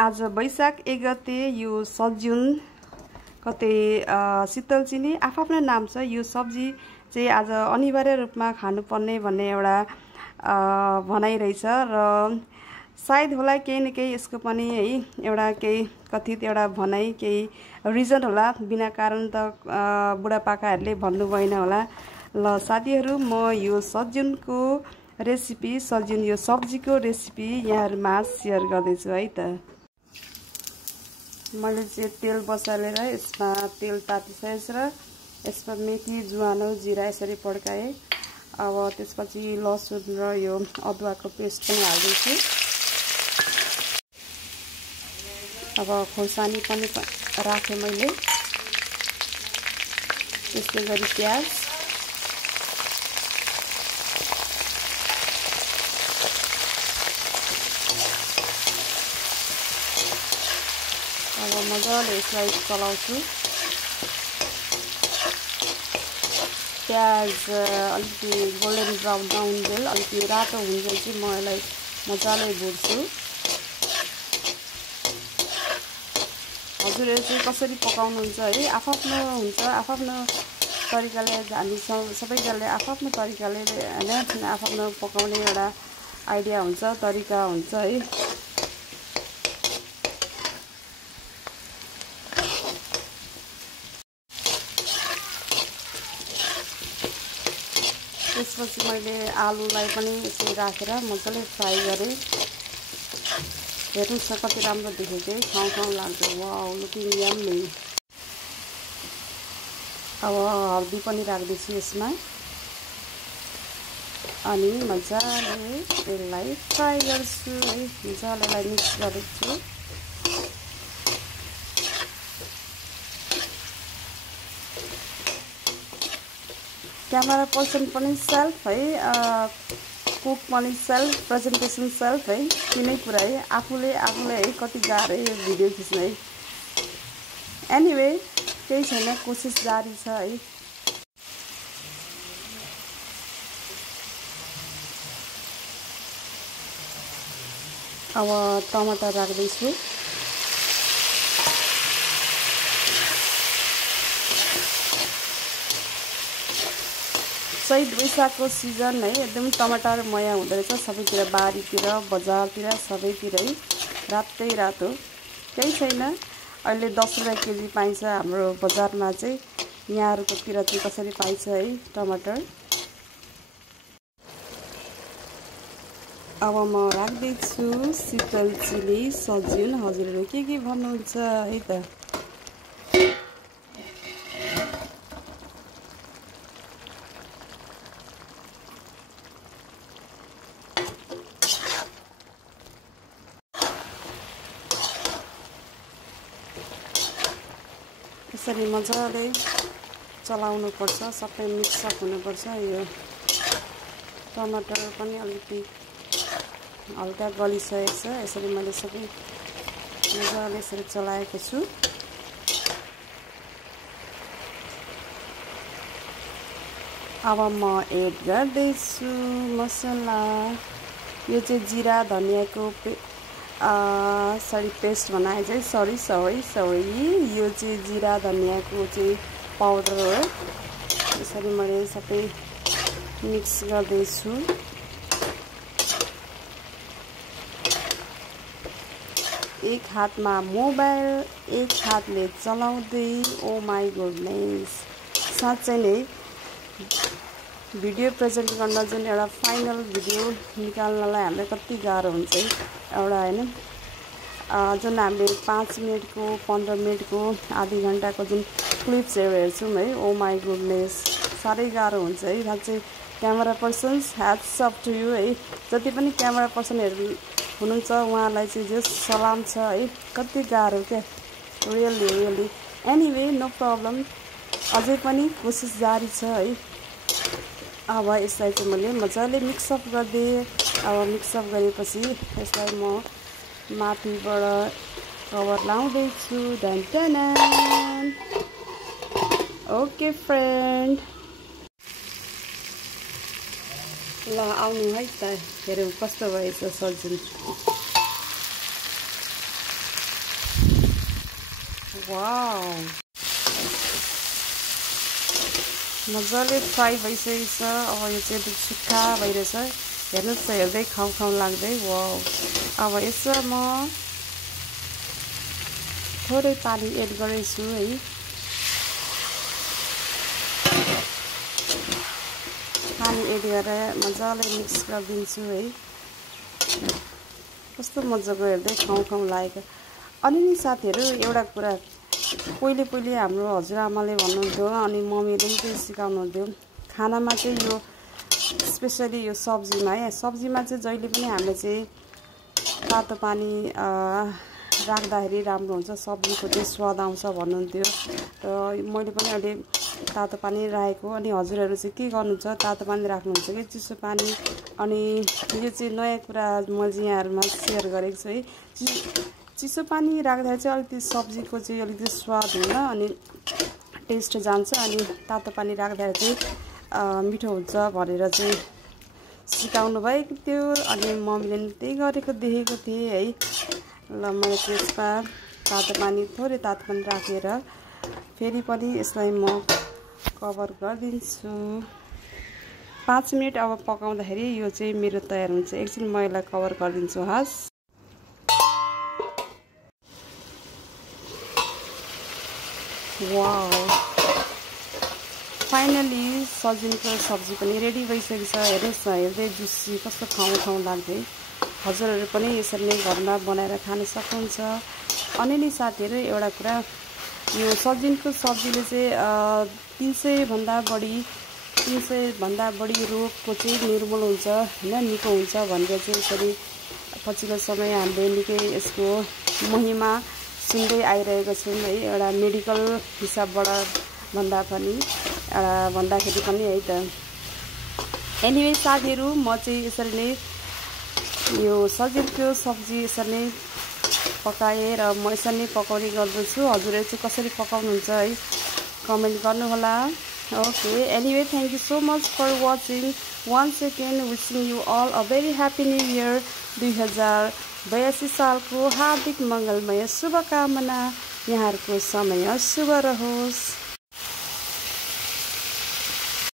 आज वैशाख 1 गते यो सजुन कतै शीतल चिनी आफ्नो नाम छ। यो सब्जी चाहिँ आज अनिवार्य रूपमा खानुपर्ने भन्ने एउटा भनाइ रहेछ र सायद होला केही न केही यसको पनि है एउटा केही कथित एउटा भनाइ केही रिजन होला। बिना कारण त बुढापाकाहरूले भन्नु भएन होला। ल साथीहरू, म यो सजुनको रेसिपी सजुन यो सब्जीको रेसिपी यहाँहरुमा शेयर गर्दैछु है त। मैले चाहिँ तेल बसालेर यसमा तेल तातिसकेछ र यसमा मेथी जुवानो जिरा यसरी पड्काए। अब त्यसपछि लसुन र यो अदुवाको पेस्ट पनि हाल्दैछु। अब खोर्सानी पनि राखेँ मैले। त्यस्तै गरी प्याज, अब मजाले यसलाई चलाउँछु। प्याज अलिकति गोल्डन ब्राउन हुन्जेल अलिकति रातो हुन्जेल चाहिँ म यसलाई मजाले भुट्छु। हजुरहरु चाहिँ कसरी पकाउनुहुन्छ है? आफ्नो हुन्छ, आफ्नो तरिकाले। हामी सबैजनाले आफ्नो तरिकाले हैन आफ्नो पकाउने एउटा आइडिया हुन्छ, तरिका हुन्छ है। त्यसपछि मैले आलुलाई पनि यसरी राखेर मजाले फ्राई गरेँ। हेर्नुहोस् न कति राम्रो देखेको है, खाउँ लाग्दो। Wow, looking yummy. अब हर्दी पनि राख्दैछु यसमा अनि मजाले यसलाई फ्राई गर्छु है। मजाले यसलाई मिक्स गर्छु। क्यामेरा पर्सन पनि सेल्फ है, कुक पनि सेल्फ, प्रेजेन्टेसन सेल्फ है। तिनै कुरा है, आफूले है कति गाह्रो है यो भिडियो खिच्न है। एनीवे केही छैन, कोसिस जारी छ है। अब टमाटर राख्दैछु। चैत वैशाखको सिजन है, एकदम टमाटर मया हुँदो रहेछ सबैतिर, बारीतिर बजारतिर सबैतिर है। रातै रात हो, केही छैन। अहिले 10 रुपैयाँ केजी पाइन्छ हाम्रो बजारमा चाहिँ। यहाँहरुकोतिर चाहिँ कसरी पाइन्छ है टमाटर? अब म राख्दैछु शीतल चिनी सजुन। हजुरहरु के भन्नुहुन्छ है त? यसरी मजाले चलाउनु पर्छ, सबै मिक्सअप हुनुपर्छ। यो टमाटर पनि अलिकति हल्का गलिसकेको छ। यसरी मैले सबै मजाले यसरी चलाएको छु। अब म एड गर्दैछु मसला। यो चाहिँ जिरा धनियाँको पेस्ट बनाए चाहिँ सरी यो चाहिँ जिरा धनियाँको चाहिँ पाउडर हो। यसरी मैले सबै मिक्स गर्दैछु। एक हातमा मोबाइल, एक हातले चलाउँदै। ओ माई गुडनेस, साँच्चै नै भिडियो प्रेजेन्ट गर्न जुन एउटा फाइनल भिडियो निकाल्नलाई हामीलाई कति गाह्रो हुन्छ है एउटा हैन। जुन हामीले 5 मिनेटको 15 मिनेटको आधी घण्टाको जुन क्लिप्सहरू हेर्छौँ है, ओ माई गुडनेस साह्रै गाह्रो हुन्छ है। साँच्चै camera persons hats off to you है। जति पनि क्यामेरा पर्सनहरू हुनुहुन्छ उहाँलाई चाहिँ जो सलाम छ है। कति गाह्रो क्या, रियली। एनीवे नो प्रब्लम, अझै पनि कोसिस जारी छ है। अब यसलाई चाहिँ मैले मजाले मिक्सअप गरिदिएँ। अब मिक्सअप गरेपछि यसलाई म माथिबाट कभर लाउँदैछु। डन। ओके फ्रेन्ड, ल आउनु है त, हेरौँ कस्तो भएछ सजुन। वाउ, मजाले फ्राई भइसकेको छ। अब यो चाहिँ अलिक सुक्खा भइरहेछ। हेर्नुहोस् त, हेर्दै खाउँ खाउँ लाग्दै। वाउ, अब यसमा म थोरै पानी एड गरेछु है। पानी एड गरेर मजाले मिक्स गरिदिन्छु है। कस्तो मजाको हेर्दै खाउँ खाउँ लागेको। अनि नि साथीहरू, एउटा कुरा पहिले हाम्रो हजुरआमाले भन्नुहुन्थ्यो अनि मम्मीले पनि त्यही सिकाउनुहुन्थ्यो, खानामा चाहिँ यो स्पेसली यो सब्जीमा सब्जीमा चाहिँ जहिले पनि हामीले चाहिँ तातो पानी राख्दाखेरि राम्रो हुन्छ, सब्जीको चाहिँ स्वाद आउँछ भन्नुहुन्थ्यो। र मैले पनि अहिले तातो पानी राखेको। अनि हजुरहरू चाहिँ के गर्नुहुन्छ, तातो पानी राख्नुहुन्छ कि चिसो पानी? अनि यो चाहिँ नयाँ कुरा मैले चाहिँ यहाँहरूमा सेयर गरेको छु है। चिसो पानी राख्दाखेरि चाहिँ अलिकति सब्जीको चाहिँ अलिकति स्वाद हुँदैन अनि टेस्ट जान्छ। अनि तातो पानी राख्दाखेरि चाहिँ मिठो हुन्छ भनेर चाहिँ सिकाउनु भएको थियो। अनि मम्मीले त्यही गरेको देखेको थिएँ है। ल मैले त्यसमा तातो पानी, थोरै तातो पानी राखेर फेरि पनि यसलाई म कभर गरिदिन्छु। 5 मिनट अब पकाउँदाखेरि यो चाहिँ मेरो तयार हुन्छ। एकछिन म यसलाई कभर गरिदिन्छु। हस्, वाउ, फाइनली सजिनको सब्जी पनि रेडी भइसकेको छ। हेर्नुहोस् न, हेर्दै जुसी कस्तो खाउँ खाउँ लाग्दै। हजुरहरू पनि यसरी नै घरमा बनाएर खान सक्नुहुन्छ। अनि नि साथीहरू, एउटा कुरा, यो सजिनको सब्जीले चाहिँ 300 भन्दा बढी रोगको चाहिँ निर्मूल हुन्छ होइन, निको हुन्छ भनेर चाहिँ यसरी पछिल्लो समय हामीले निकै यसको महिमा सुन्दै आइरहेको छौँ है। एउटा मेडिकल हिसाबबाट भन्दाखेरि पनि है त। एनिवे साथीहरू, म चाहिँ यसरी नै यो सजिनको सब्जी यसरी नै पकाएँ र म यसरी नै पकाउने गर्दछु। हजुरहरू चाहिँ कसरी पकाउनुहुन्छ है, कमेन्ट गर्नुहोला। Okay, anyway thank you so much for watching. Once again wishing you all a very happy new year. 2082 सालको हार्दिक मङ्गलमय शुभकामना। यहाँहरूको समय शुभ रहोस्।